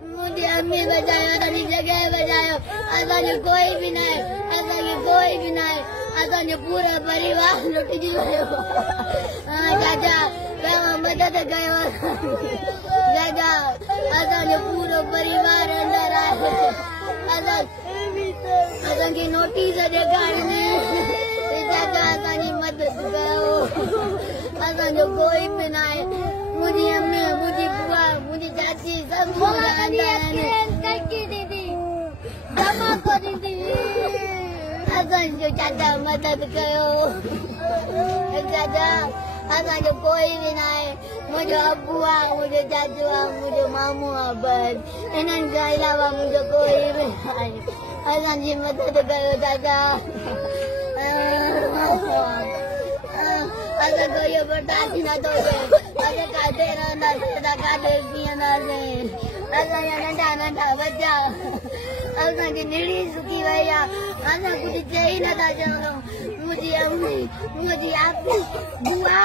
मुझे अम्मी बचायो तनी जगह बचायो असांजो कोई भी नहीं असांजो कोई भी नहीं असांजो पूरा परिवार लुटिजी वियो चाचा तव्हां मदद कयो चाचा असांजो पूरो परिवार अंदर आहे असांखे नोटिस ॾेखारणी चाचा असांजी मदद कयो असांजो कोई भी नाहे मुंहिंजी अम्मी मुंहिंजी बुआ मुंहिंजी चाची सभु असांजो चाचा मदद कयो चाचा असांजो कोई बि न आहे मुंहिंजो अबू आहे मुंहिंजो चाचो आहे मुंहिंजो मामू आहे बसि हिननि खां अलावा मुंहिंजो कोई बि न आहे असांजी मदद कयो चाचा असांखे इहो बर्दाश्त नथो थिए असां काथे रहंदासीं असां काथे पीअंदासीं असांजा नंढा नंढा बच्चा असांजी निड़ी सुकी वई आहे असां कुझु चई नथा सघूं मुंहिंजी अम्मी मुंहिंजी आपी बुआ